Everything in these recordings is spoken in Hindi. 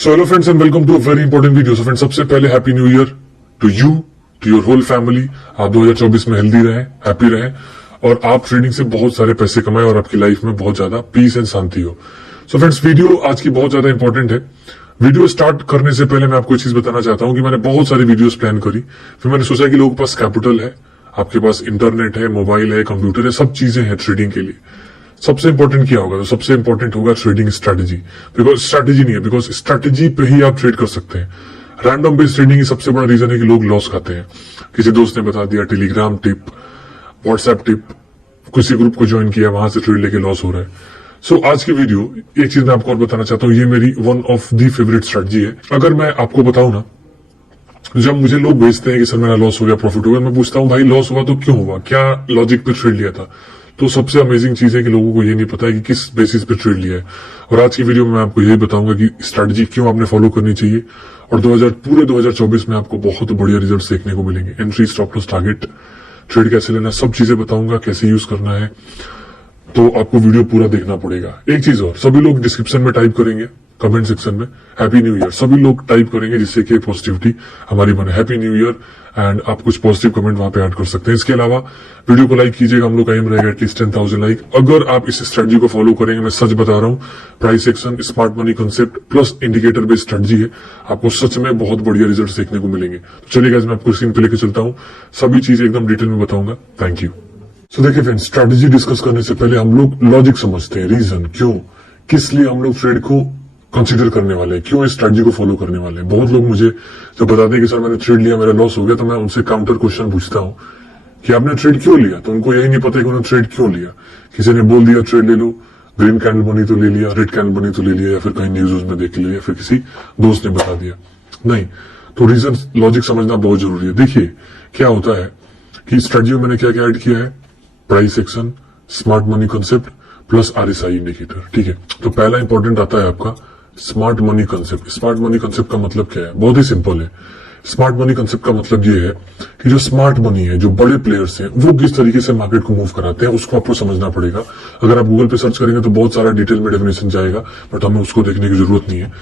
So hello friends and welcome to a very important video. So friends, सबसे पहले happy new year to you, to your whole family. आप 2024 में हेल्दी रहें, हैप्पी रहें और आप ट्रेडिंग से बहुत सारे पैसे कमाएं और आपकी लाइफ में बहुत ज्यादा पीस एंड शांति हो। सो फ्रेंड्स, वीडियो आज की बहुत ज्यादा इंपॉर्टेंट है। वीडियो स्टार्ट करने से पहले मैं आपको एक चीज बताना चाहता हूं कि मैंने बहुत सारी वीडियोस प्लान करी। फिर मैंने सोचा कि लोगों के पास कैपिटल है, आपके पास इंटरनेट है, मोबाइल है, कंप्यूटर है, सब चीजें हैं ट्रेडिंग के लिए। सबसे इंपॉर्टेंट क्या होगा? तो सबसे इंपॉर्टेंट होगा ट्रेडिंग स्ट्रैटेजी। बिकॉज स्ट्रैटेजी नहीं है, बिकॉज स्ट्रैटेजी पे ही आप ट्रेड कर सकते हैं। रैंडम बेस्ड ट्रेडिंग की सबसे बड़ा रीजन है कि लोग लॉस खाते हैं। किसी दोस्त ने बता दिया, टेलीग्राम टिप, व्हाट्सएप टिप, किसी ग्रुप को ज्वाइन किया, वहां से ट्रेड लेके लॉस हो रहा है। सो आज की वीडियो, एक चीज मैं आपको और बताना चाहता हूँ, ये मेरी one of the favourite strategy है। अगर मैं आपको बताऊं ना, जब मुझे लोग भेजते हैं कि सर मेरा लॉस हो गया, प्रॉफिट हो गया, मैं पूछता हूँ भाई लॉस हुआ तो क्यों हुआ, क्या लॉजिक पे ट्रेड लिया था? तो सबसे अमेजिंग चीज है कि लोगों को ये नहीं पता है कि किस बेसिस पे ट्रेड लिया है। और आज की वीडियो में मैं आपको यही बताऊंगा कि स्ट्रैटेजी क्यों आपने फॉलो करनी चाहिए और पूरे 2024 में आपको बहुत बढ़िया रिजल्ट देखने को मिलेंगे। Entry, stop loss, target, trade कैसे लेना, सब चीजें बताऊंगा, कैसे यूज करना है। तो आपको वीडियो पूरा देखना पड़ेगा। एक चीज और, सभी लोग डिस्क्रिप्शन में टाइप करेंगे, कमेंट सेक्शन में हैप्पी न्यू ईयर, सभी लोग टाइप करेंगे जिससे कि पॉजिटिविटी हमारी बने। हैप्पी न्यू ईयर एंड आप कुछ पॉजिटिव कमेंट वहां पे ऐड कर सकते हैं। इसके अलावा वीडियो को लाइक कीजिएगा, हम लोग का एम रहेगा एटलीस्ट 10,000 लाइक। अगर आप इस स्ट्रेटजी को फॉलो करेंगे, मैं सच बता रहा हूं, price action, smart money concept plus indicator based strategy है, आपको सच में बहुत बढ़िया रिजल्ट देखने को मिलेंगे। तो चलिए गाइस, मैं आपको स्क्रीन पे लेके चलता हूँ, सभी चीजें एकदम डिटेल में बताऊंगा। Thank you. सो देखिए फ्रेंड्स, स्ट्रैटेजी डिस्कस करने से पहले हम लोग लॉजिक समझते हैं, रीजन क्यों, किस लिए हम लोग ट्रेड को कंसीडर करने वाले हैं, क्यों इस स्ट्रैटेजी को फॉलो करने वाले हैं। बहुत लोग मुझे जब बताते हैं कि सर मैंने ट्रेड लिया, मेरा लॉस हो गया, तो मैं उनसे काउंटर क्वेश्चन पूछता हूं कि आपने ट्रेड क्यों लिया? तो उनको यही नहीं पता कि उन्होंने ट्रेड क्यों लिया। किसी ने बोल दिया ट्रेड ले लो, ग्रीन कैंडल बनी तो ले लिया, रेड कैंडल बनी तो ले लिया, या फिर कहीं न्यूज में देख लिया, या फिर किसी दोस्त ने बता दिया। नहीं, तो रीजन, लॉजिक समझना बहुत जरूरी है। देखिए क्या होता है कि स्ट्रैटेजी में मैंने क्या क्या ऐड किया है, price action, smart money concept plus RSI indicator. ठीक है, तो पहला इंपॉर्टेंट आता है आपका smart money concept. Smart money concept का मतलब क्या है? बहुत ही सिंपल है। स्मार्ट मनी कंसेप्ट का मतलब ये है कि जो स्मार्ट मनी है, जो बड़े प्लेयर्स हैं, वो किस तरीके से मार्केट को मूव कराते हैं, उसको आपको समझना पड़ेगा। अगर आप गूगल पे सर्च करेंगे तो बहुत सारा डिटेल में डेफिनेशन जाएगा, बट हमें उसको देखने की जरूरत नहीं है।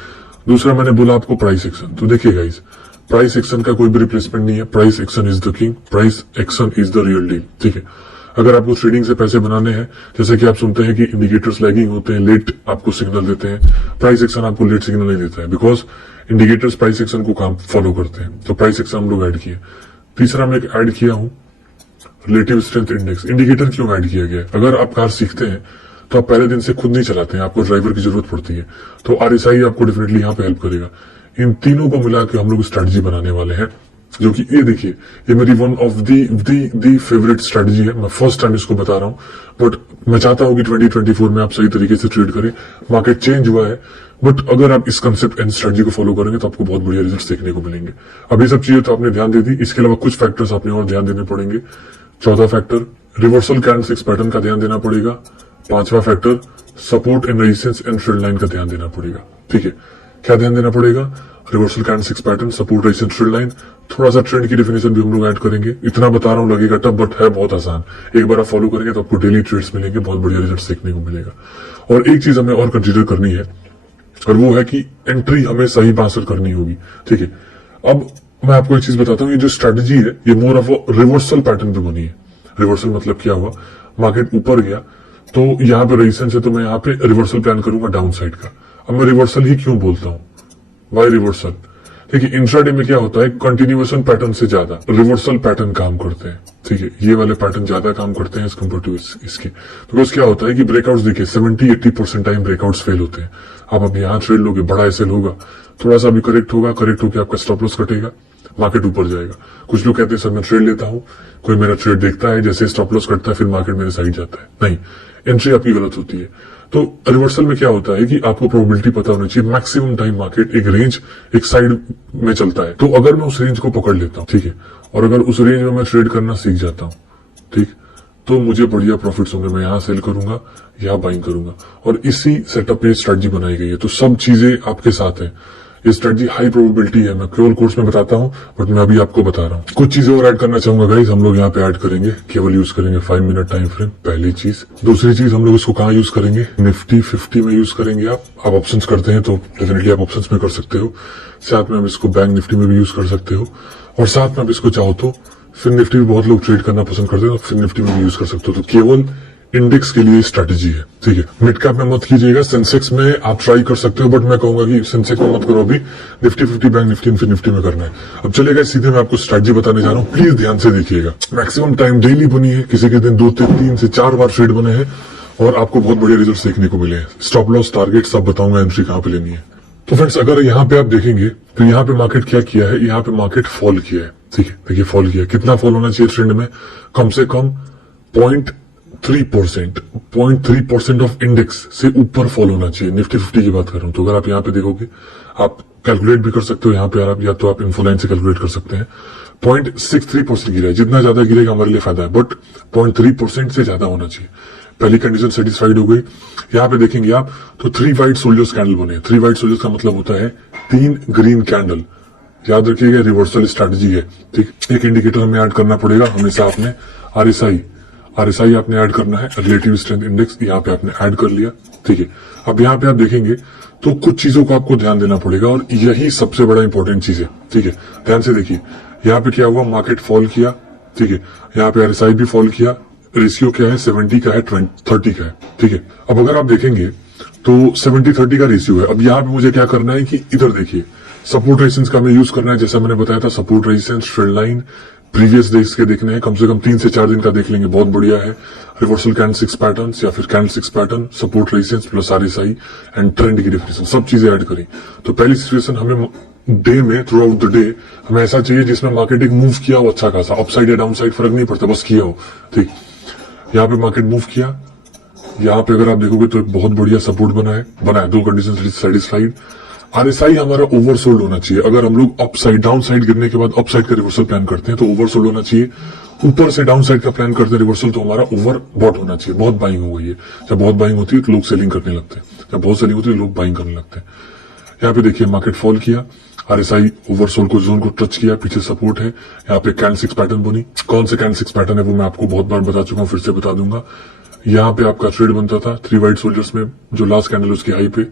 दूसरा मैंने बोला आपको प्राइस एक्शन। तो देखिए गाइस, प्राइस एक्शन का कोई भी रिप्लेसमेंट नहीं है। Price action is the king, price action is the real deal. ठीक है, अगर आपको ट्रेडिंग से पैसे बनाने हैं, जैसे कि आप सुनते हैं कि इंडिकेटर्स लैगिंग होते हैं, लेट आपको सिग्नल देते हैं, प्राइस एक्शन आपको लेट सिग्नल नहीं देता है, बिकॉज इंडिकेटर्स प्राइस एक्शन को काम फॉलो करते हैं। तो प्राइस एक्शन हम लोग ऐड किए। तीसरा मैं ऐड किया हूं रिलेटिव स्ट्रेंथ इंडेक्स। इंडिकेटर क्यों ऐड किया गया? अगर आप कार सीखते हैं तो आप पहले दिन से खुद नहीं चलाते हैं, आपको ड्राइवर की जरूरत पड़ती है, तो आरएसआई आपको डेफिनेटली यहाँ पे हेल्प करेगा। इन तीनों को मिला के हम लोग स्ट्रैटेजी बनाने वाले हैं, जो कि ये देखिए, ये मेरी one of the favourite strategy है। मैं फर्स्ट टाइम इसको बता रहा हूं, बट मैं चाहता हूं कि 2024 में आप सही तरीके से ट्रेड करें। मार्केट चेंज हुआ है, बट अगर आप इस कंसेप्ट एंड स्ट्रैटेजी को फॉलो करेंगे तो आपको बहुत बढ़िया रिजल्ट्स देखने को मिलेंगे। अब ये सब चीजें तो आपने ध्यान दे दी, इसके अलावा कुछ फैक्टर्स आपने और ध्यान देने पड़ेंगे। चौथा फैक्टर, रिवर्सल कैंडलस्टिक्स पैटर्न का ध्यान देना पड़ेगा। पांचवा factor, support and resistance and trend line का ध्यान देना पड़ेगा। ठीक है, क्या ध्यान देना पड़ेगा? Reversal candlesticks pattern, support, resistance, trend line, थोड़ा सा ट्रेंड की डेफिनेशन भी हम लोग ऐड करेंगे। इतना बता रहा हूं, लगेगा टफ, बट है बहुत आसान। एक बार आप फॉलो करेंगे तो आपको डेली ट्रेड्स मिलेंगे, बहुत बढ़िया रिजल्ट्स देखने को मिलेगा। और एक चीज हमें और कंसीडर करनी है, और वो है कि एंट्री हमें सही बांसर करनी होगी। ठीक है, अब मैं आपको एक चीज बताता हूँ, ये जो स्ट्रैटेजी है ये मोर ऑफ रिवर्सल पैटर्न पे बनी है। रिवर्सल मतलब क्या हुआ? मार्केट ऊपर गया तो यहाँ पे रेजिस्टेंस है, तो मैं यहाँ पे रिवर्सल प्लान करूंगा डाउन साइड का। अब मैं रिवर्सल ही क्यों बोलता हूँ, वाई रिवर्सल? देखिए, इंट्राडे में क्या होता है, कंटिन्यूएशन पैटर्न से ज्यादा रिवर्सल पैटर्न काम करते हैं। ठीक है, ये वाले पैटर्न ज्यादा काम करते हैं एज कम्पेयर टू इसके। बिकॉज क्या होता है कि ब्रेकआउट्स देखिए 70-80% टाइम ब्रेकआउट्स फेल होते हैं। आप अब यहाँ ट्रेड लोगे, बड़ा एसएल होगा, थोड़ा सा भी करेक्ट होगा, करेक्ट होकर आपका स्टॉप लॉस कटेगा, मार्केट ऊपर जाएगा। कुछ लोग कहते हैं सर मैं ट्रेड लेता हूं, कोई मेरा ट्रेड देखता है, जैसे स्टॉप लॉस कटता है फिर मार्केट मेरे साइड जाता है। नहीं, एंट्री आपकी गलत होती है। तो रिवर्सल में क्या होता है कि आपको प्रोबेबिलिटी पता होनी चाहिए, मैक्सिमम टाइम मार्केट एक रेंज, एक साइड में चलता है। तो अगर मैं उस रेंज को पकड़ लेता हूँ, ठीक है, और अगर उस रेंज में मैं ट्रेड करना सीख जाता हूँ, ठीक, तो मुझे बढ़िया प्रॉफिट्स होंगे। मैं यहाँ सेल करूंगा, यहाँ बाइंग करूंगा, और इसी सेटअप पे स्ट्रैटेजी बनाई गई है। तो सब चीजें आपके साथ है। ये स्ट्रेटजी हाई प्रोबेबिलिटी है, मैं केवल कोर्स में बताता हूँ, बट मैं अभी आपको बता रहा हूँ। कुछ चीजें और ऐड करना चाहूंगा गाइस, हम लोग यहाँ पे ऐड करेंगे, केवल यूज करेंगे 5 मिनट टाइम फ्रेम, पहली चीज। दूसरी चीज हम लोग इसको कहाँ यूज करेंगे, निफ्टी 50 में यूज करेंगे। आप ऑप्शंस करते हैं तो डेफिनेटली आप ऑप्शंस में कर सकते हो, साथ में हम इसको बैंक निफ्टी में भी यूज कर सकते हो, और साथ में आप इसको चाहो तो फिर निफ्टी भी बहुत लोग ट्रेड करना पसंद करते हैं, तो फिर निफ्टी में भी यूज कर सकते हो। तो केवल इंडेक्स के लिए स्ट्रैटेजी है, ठीक है। मिड कैप में मत कीजिएगा, सेंसेक्स में आप ट्राई कर सकते हो, बट मैं कहूंगा कि सेंसेक्स में मत करो, अभी निफ्टी 50 बैंक निफ्टी फिर निफ्टी में करना है। अब चलेगा सीधे मैं आपको स्ट्रैटेजी बताने जा रहा हूँ, प्लीज ध्यान से देखिएगा। मैक्सिमम टाइम डेली बनी है, किसी के दिन 2 3 से 4 बार ट्रेड बने हैं और आपको बहुत बढ़िया रिजल्ट देखने को मिले हैं। स्टॉप लॉस टारगेट सब बताऊंगा, एंट्री कहाँ पे लेनी है। तो फ्रेंड्स अगर यहाँ पे आप देखेंगे तो यहाँ पे मार्केट क्या किया है, यहाँ पे मार्केट फॉल किया है, ठीक है। देखिए फॉल किया, कितना फॉल होना चाहिए ट्रेंड में, कम से कम 0.3% ऑफ इंडेक्स से ऊपर फॉल होना चाहिए। निफ्टी 50 की बात कर रहा हूं, तो अगर आप यहाँ पे देखोगे, आप कैलकुलेट भी कर सकते हो यहाँ पे, आप या तो आप इन्फोलाइन से कैलकुलेट कर सकते हैं। 0.63% गिरा है, जितना ज्यादा गिरेगा हमारे लिए फायदा है, बट 0.3% से ज्यादा होना चाहिए। पहली कंडीशन सेटिस्फाइड हो गई। यहाँ पे देखेंगे आप तो 3 व्हाइट सोल्जर्स कैंडल बने। 3 व्हाइट सोल्जर्स का मतलब होता है 3 ग्रीन कैंडल। याद रखिएगा रिवर्सल स्ट्रैटेजी है, ठीक। एक इंडिकेटर हमें ऐड करना पड़ेगा हमेशा, आपने आरएसआई आपने ऐड करना है, रिलेटिव स्ट्रेंथ इंडेक्स, यहाँ पे आपने ऐड कर लिया, ठीक है। अब यहाँ पे आप देखेंगे तो कुछ चीजों को आपको ध्यान देना पड़ेगा, और यही सबसे बड़ा इंपॉर्टेंट चीज है, ठीक है। ध्यान से देखिए, यहाँ पे क्या हुआ, मार्केट फॉल किया, ठीक है। यहाँ पे आरएसआई भी फॉल किया, रेशियो क्या है, 70 का है, 30 का है, ठीक है। अब अगर आप देखेंगे तो 70-30 का रेशियो है। अब यहाँ पे मुझे क्या करना है कि इधर देखिए, सपोर्ट रेजिस्टेंस का हमें यूज करना है, जैसा मैंने बताया था। Support resistance trend line previous days के देखने हैं, कम से कम 3 से 4 दिन का देख लेंगे, बहुत बढ़िया है। रिवर्सल कैंडलस्टिक्स पैटर्न या फिर candlesticks pattern, support resistance plus RSI and trend की डेफिनेशन, सब चीजें ऐड करी। तो पहली सिचुएशन हमें डे में, थ्रू आउट द डे हमें ऐसा चाहिए जिसमें मार्केट एक मूव किया हो अच्छा खासा, अपसाइड या डाउन साइड फर्क नहीं पड़ता, बस किया हो, ठीक। यहाँ पे मार्केट मूव किया, यहाँ पे अगर आप देखोगे तो एक बहुत बढ़िया सपोर्ट बना है, 2 कंडीशन सेटिस्फाइड। आरएसआई हमारा ओवरसोल्ड होना चाहिए। अगर हम लोग अप साइड डाउन साइड गिरने के बाद अप साइड का रिवर्सल प्लान करते हैं तो ओवरसोल्ड होना चाहिए। ऊपर से डाउन साइड का प्लान करते हैं रिवर्सल, तो हमारा ओवर बॉट होना चाहिए। बहुत बाइंग हो गई है, जब बहुत बाइंग होती है तो लोग सेलिंग करने लगते हैं, जब बहुत सेलिंग होती है लोग बाइंग करने लगते हैं। यहाँ पे देखिए मार्केट फॉल किया, आरएसआई ओवरसोल्ड को जोन को टच किया, पीछे सपोर्ट है। यहाँ पे कैंडलस्टिक्स पैटर्न बनी, कौन से कैंडलस्टिक्स पैटर्न है वो मैं आपको बहुत बार बता चुका हूँ, फिर से बता दूंगा। यहाँ पे आपका ट्रेड बनता था 3 व्हाइट सोल्जर्स में, जो लास्ट कैंडल उसकी हाई पे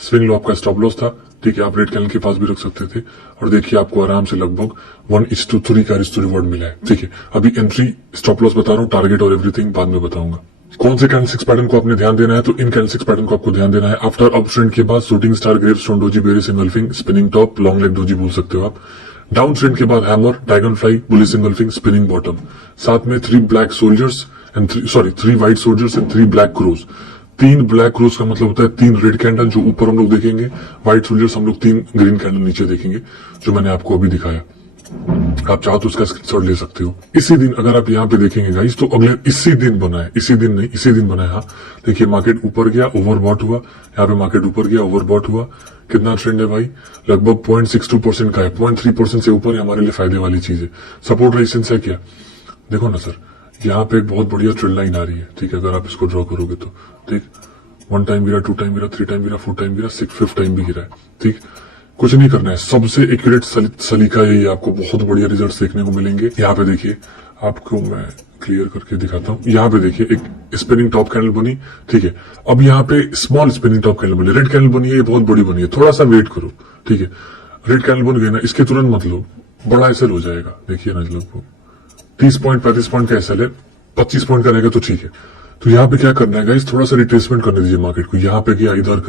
स्विंग लो आपका स्टॉप लॉस था, ठीक है। आप रेड कैंडल के पास भी रख सकते थे, और देखिए आपको आराम से लगभग 1:3 का रिस्क टू रिवॉर्ड मिला है, ठीक है। अभी एंट्री स्टॉप लॉस बता रहा हूँ, टारगेट और एवरीथिंग बाद में बताऊंगा। कौन से कैंडलस्टिक्स पैटर्न को आपने ध्यान देना है, तो इन कैंडलस्टिक्स पैटर्न को आपको ध्यान देना है। आफ्टर अप ट्रेंड के बाद shooting star, gravestone doji, bearish engulfing, spinning top, long leg doji बोल सकते हो आप। डाउन ट्रेंड के बाद hammer, dragonfly, bullish engulfing, spinning bottom, साथ में 3 white soldiers and 3 black crows. 3 black crows का मतलब होता है 3 रेड कैंडल जो ऊपर हम लोग देखेंगे, व्हाइट सोल्जर्स हम लोग 3 ग्रीन कैंडल नीचे देखेंगे, जो मैंने आपको अभी दिखाया। आप चाहो तो उसका स्क्रीनशॉट ले सकते हो। इसी दिन अगर आप यहाँ पे देखेंगे गाइस, तो अगले इसी दिन बना है, इसी दिन बना है। हाँ देखिए, मार्केट ऊपर गया, ओवरबॉट हुआ। यहाँ पे मार्केट ऊपर गया, ओवरबॉट हुआ। कितना ट्रेंड है भाई, लगभग 0.62% का है, 0.3% से ऊपर हमारे लिए फायदे वाली चीज है। सपोर्ट रेजिस्टेंस है क्या, देखो ना सर, यहाँ पे एक बहुत बढ़िया ट्रेंड लाइन आ रही है, ठीक है। अगर आप इसको ड्रॉ करोगे तो ठीक, 1 टाइम गिरा, 2 टाइम गिरा, 3 टाइम गिरा, 4 टाइम गिरा, 5th टाइम भी गिरा है, ठीक। कुछ नहीं करना है, सबसे एक्यूरेट सलीका यही, आपको बहुत बढ़िया रिजल्ट्स देखने को मिलेंगे। यहाँ पे देखिए, आपको मैं क्लियर करके दिखाता हूँ। यहाँ पे देखिए एक स्पिनिंग टॉप कैंडल बनी, ठीक है। अब यहाँ पे स्मॉल स्पिनिंग टॉप कैंडल बनी, रेड कैंडल बनी है, ये बहुत बड़ी बनी है, थोड़ा सा वेट करो, ठीक है। रेड कैंडल बन गई ना, इसके तुरंत मत लो, बड़ा एसएल हो जाएगा। देखिए ना, लगभग 30 पॉइंट 35 पॉइंट का एसएल है, 25 पॉइंट का रहेगा तो ठीक है। तो यहाँ पे क्या करना है गाइस, थोड़ा सा रिट्रेसमेंट करने दीजिए मार्केट को। यहाँ पे गया, इधर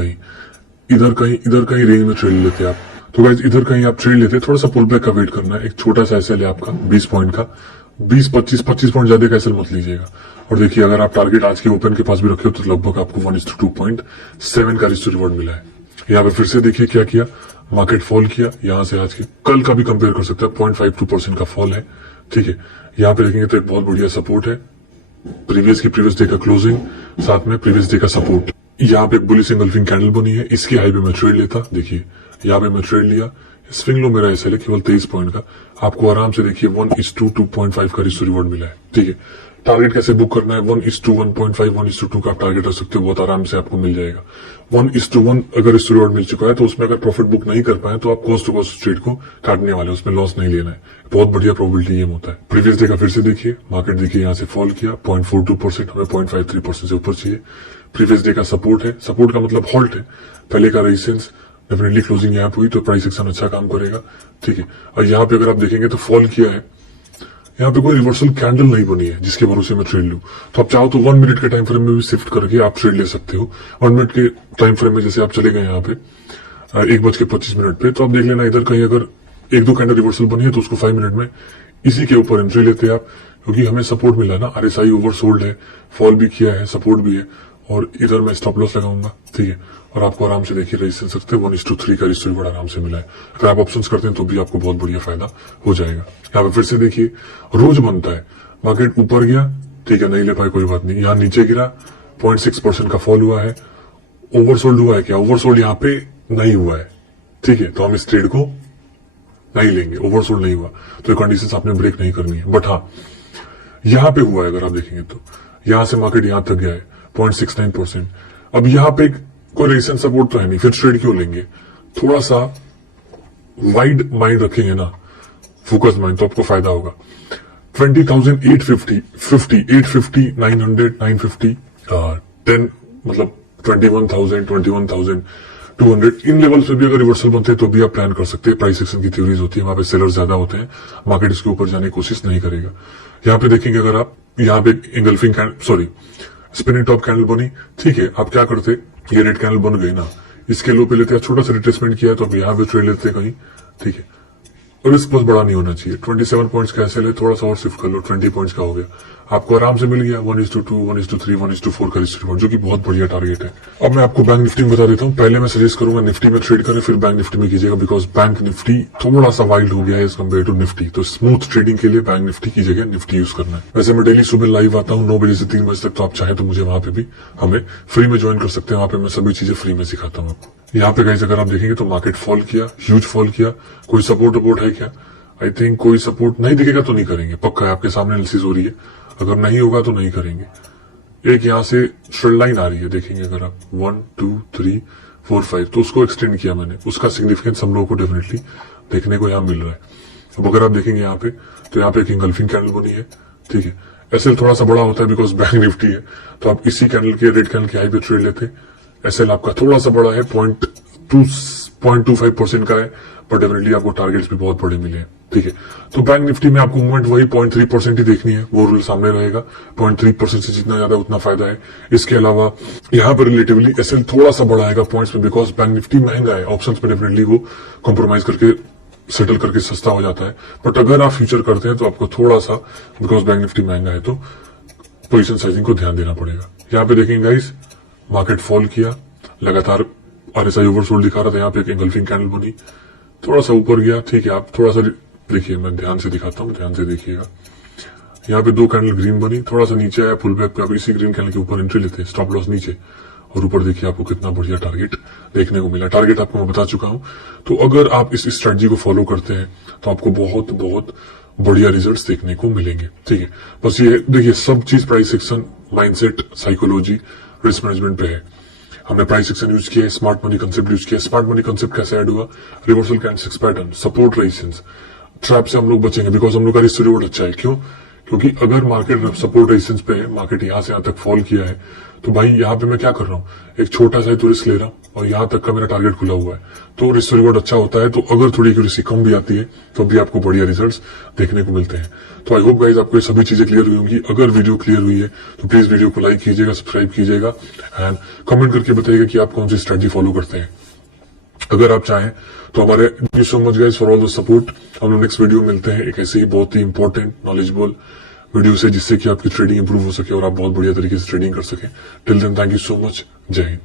कहीं रेंज में ट्रेड लेते आप, तो गाइस इधर कहीं आप ट्रेड लेते, थोड़ा सा पुल बैक का वेट करना है। एक छोटा सा एसएल है आपका 20 पॉइंट का, 20-25 पॉइंट ज्यादा का एसएल मत लीजिएगा। और देखिए, अगर आप टारगेट आज के ओपन के पास भी रखे हो तो लगभग आपको 1:2.7 का रिस्क टू रिवॉर्ड मिला है। यहाँ पे फिर से देखिए क्या किया, मार्केट फॉल किया, यहाँ से आज के कल का भी कंपेयर कर सकते हैं, 0.52% का फॉल है, ठीक है। यहाँ पे देखेंगे तो एक बहुत बढ़िया सपोर्ट है, प्रीवियस डे का क्लोजिंग, साथ में प्रीवियस डे का सपोर्ट। यहाँ पे एक बुलिश एंगल्फिंग कैंडल बनी है, इसकी हाई पे मैं ट्रेड लेता, देखिए यहाँ पे मैं ट्रेड लिया। स्विंग लो मेरा एसएल है केवल 23 पॉइंट का, आपको आराम से देखिए 1:2.5 का रिस्क टू रिवॉर्ड मिला है, ठीक है। टारगेट कैसे बुक करना है, 1:1.5 1:2 का आप टारगेट रख सकते हो, बहुत आराम से आपको मिल जाएगा। 1:1 अगर रिस्क रिवॉर्ड मिल चुका है तो उसमें अगर प्रॉफिट बुक नहीं कर पाए तो आप कॉस्ट टू कॉस्ट ट्रेड को काटने वाले, उसमें लॉस नहीं लेना है। बहुत बढ़िया प्रोबेबिलिटी ये होता है। प्रीवियस डे का फिर से देखिए, मार्केट देखिए यहाँ से फॉल किया 0.42%, हमें 0.53% से ऊपर चाहिए। प्रीवियस डे का सपोर्ट है, सपोर्ट का मतलब हॉल्ट है, पहले का रेजिस्टेंस, डेफिनेटली क्लोजिंग यहाँ पे हुई तो प्राइस एक्शन अच्छा काम करेगा, ठीक है। और यहाँ पे अगर आप देखेंगे तो फॉल किया है, यहाँ पे कोई रिवर्सल कैंडल नहीं बनी है जिसके भरोसे मैं ट्रेड लूं। तो आप चाहो तो 1 मिनट के टाइम फ्रेम में भी शिफ्ट करके आप ट्रेड ले सकते हो। 1 मिनट के टाइम फ्रेम में जैसे आप चले गए यहाँ पे 1:25 पे, तो आप देख लेना इधर कहीं अगर 1-2 कैंडल रिवर्सल बनी है तो उसको 5 मिनट में इसी के ऊपर एंट्री लेते हैं आप, क्योंकि हमें सपोर्ट मिला ना, RSI ओवरसोल्ड है, फॉल भी किया है, सपोर्ट भी है, और इधर मैं स्टॉप लॉस लगाऊंगा, ठीक है। और आपको आराम से देखिए रेजिस्टेंस रखते हैं 1:3 का रिस्क रिवॉर्ड आराम से मिला है। अगर आप ऑप्शंस करते हैं तो भी आपको बहुत बढ़िया फायदा हो जाएगा। यहाँ पे फिर से देखिए रोज बनता है, मार्केट ऊपर गया, ठीक है, नहीं ले पाए कोई बात नहीं, यहाँ नीचे गिरा 0.6% का फॉल हुआ है, ओवरसोल्ड हुआ है क्या, ओवरसोल्ड यहाँ पे नहीं हुआ है, ठीक है, तो हम इस ट्रेड को नहीं लेंगे, ओवरसोल्ड नहीं हुआ तो ये कंडीशंस आपने ब्रेक नहीं करनी है। बट हाँ यहाँ पे हुआ है, अगर आप देखेंगे तो यहां से मार्केट यहां तक गया है 0.69%। अब यहाँ पे कोई रेजिस्टेंस सपोर्ट तो है नहीं, फिर ट्रेड क्यों लेंगे। थोड़ा सा वाइड माइंड रखेंगे ना, फोकस माइंड, तो आपको फायदा होगा। 20,850, 50, 850, 900, 950, 10 मतलब 21,000, 21,200, इन लेवल्स पे भी अगर रिवर्सल बनते हैं तो भी आप प्लान कर सकते हैं। प्राइस एक्शन की थ्योरीज होती है, वहां पे सेलर ज्यादा होते हैं, मार्केट इसके ऊपर जाने की कोशिश नहीं करेगा। यहाँ पे देखेंगे अगर आप यहाँ पे engulfing sorry spinning top candle बनी, ठीक है, आप क्या करते, ये रेड कैंडल बन गई ना, इसके लो पे लेते हैं, छोटा सा रिट्रेसमेंट किया है तो अब यहाँ पे ट्रेड लेते हैं कहीं, ठीक है, और रिस्क बस बड़ा नहीं होना चाहिए। 27 पॉइंट्स का एसएल है, थोड़ा सा और शिफ्ट कर लो, 20 पॉइंट्स का हो गया, आपको आराम से मिल गया 1:2, 1:3, 1:4 का रिस्क रिवॉर्ड, जो कि बहुत बढ़िया टारगेट है। अब मैं आपको बैंक निफ्टी में बता देता हूँ। पहले मैं सजेस्ट करूंगा निफ्टी में ट्रेड करें, फिर बैंक निफ्टी में कीजिएगा, बिकॉज बैंक निफ्टी थोड़ा सा वाइल्ड हो गया है एज कम्पेयर टू निफ्टी, तो स्मूथ ट्रेडिंग के लिए बैंक निफ्टी की जगह निफ्टी यूज करना है। वैसे मैं डेली सुबह लाइव आता हूँ 9 बजे से 3 बजे तक, तो आप चाहे तो मुझे वहां पे भी हमें फ्री में ज्वाइन कर सकते हैं, वहां पे मैं सभी चीजें फ्री में सिखाता हूँ आपको। यहाँ पे गाइस अगर आप देखेंगे तो मार्केट फॉल किया, ह्यूज फॉल किया, कोई सपोर्ट वपोर्ट है क्या, आई थिंक कोई सपोर्ट नहीं दिखेगा तो नहीं करेंगे, पक्का है, आपके सामने एनालिसिस हो रही है, अगर नहीं होगा तो नहीं करेंगे। एक यहाँ से स्ट्रेट लाइन आ रही है, देखेंगे अगर आप 1 2 3 4 5, तो उसको एक्सटेंड किया मैंने, उसका सिग्निफिकेंस हम लोगों को डेफिनेटली देखने को यहाँ मिल रहा है। अब अगर आप देखेंगे यहाँ पे तो यहाँ पे एक इंगल्फिंग कैंडल बनी है, ठीक है, एसएल थोड़ा सा बड़ा होता है बिकॉज बैंक निफ्टी है, तो आप इसी कैंडल के रेड कैंडल के हाई पे ट्रेड लेते, एसएल आपका थोड़ा सा बड़ा है, 0.25% का है, पर डेफिनेटली आपको टारगेट्स भी बहुत बड़े मिले हैं, ठीक है। तो बैंक निफ्टी में आपको मूवमेंट वही 0.3% ही देखनी है, वो रूल सामने रहेगा, 0.3% से जितना ज्यादा उतना फायदा है। इसके अलावा यहाँ पर रिलेटिवली एसएल थोड़ा सा बड़ा आएगा पॉइंट्स में, बिकॉज बैंक निफ्टी महंगा है, ऑप्शंस में डेफिनेटली वो कॉम्प्रोमाइज करके सेटल करके सस्ता हो जाता है। बट अगर आप फ्यूचर करते हैं तो आपको थोड़ा सा, बिकॉज बैंक निफ्टी महंगा है, तो पोजिशन साइजिंग को ध्यान देना पड़ेगा। यहाँ पे देखेंगे गाइस मार्केट फॉल किया, लगातार RSI ओवरसोल्ड दिखा रहा था, यहाँ पे एक एंगल्फिंग कैंडल बनी, थोड़ा सा ऊपर गया, ठीक है, आप थोड़ा सा देखिए, मैं ध्यान से दिखाता हूँ, ध्यान से देखिएगा। यहाँ पे 2 कैंडल ग्रीन बनी, थोड़ा सा नीचे आया, पुल बैक पे आप इसी ग्रीन कैंडल के ऊपर एंट्री लेते हैं, स्टॉप लॉस नीचे, और ऊपर देखिए आपको कितना बढ़िया टारगेट देखने को मिला। टारगेट आपको मैं बता चुका हूं, तो अगर आप इस स्ट्रेटजी को फॉलो करते हैं तो आपको बहुत बहुत बढ़िया रिजल्ट्स देखने को मिलेंगे, ठीक है। बस ये देखिए, सब चीज price action, mindset, psychology, risk management पे है। हमने प्राइस एक्शन यूज किया है, स्मार्ट मनी कंसेप्ट यूज किया है। स्मार्ट मनी कंसेप्ट कैसे ऐड हुआ, reversal candlesticks pattern, support resistance, trap से हम लोग बचेंगे, बिकॉज हम लोग का रिस्क रिवॉर्ड अच्छा है। क्यों? क्योंकि अगर मार्केट सपोर्ट रेजिस्टेंस पे है, मार्केट यहां से यहां तक फॉल किया है, तो भाई यहाँ पे मैं क्या कर रहा हूँ, एक छोटा सा तो रिस्क ले रहा हूँ, और यहाँ तक का मेरा टारगेट खुला हुआ है, तो रिस्क रिवॉर्ड अच्छा होता है। तो अगर थोड़ी एक्यूरेसी कम भी आती है तो भी आपको बढ़िया रिजल्ट्स देखने को मिलते हैं। तो आई होप गाइज आपको ये सभी चीजें क्लियर हुई होंगी। अगर वीडियो क्लियर हुई है तो प्लीज वीडियो को लाइक कीजिएगा, सब्सक्राइब कीजिएगा, एंड कमेंट करके बताइएगा कि आप कौन सी स्ट्रेटजी फॉलो करते हैं। अगर आप चाहें तो हमारे thank you so much guys for all the support. हम लोग नेक्स्ट वीडियो मिलते हैं एक ऐसे ही बहुत ही इंपॉर्टेंट नॉलेजेबल वीडियो से, जिससे कि आपकी ट्रेडिंग इंप्रूव हो सके और आप बहुत बढ़िया तरीके से ट्रेडिंग कर सकें। Till then thank you so much, Jai Hind.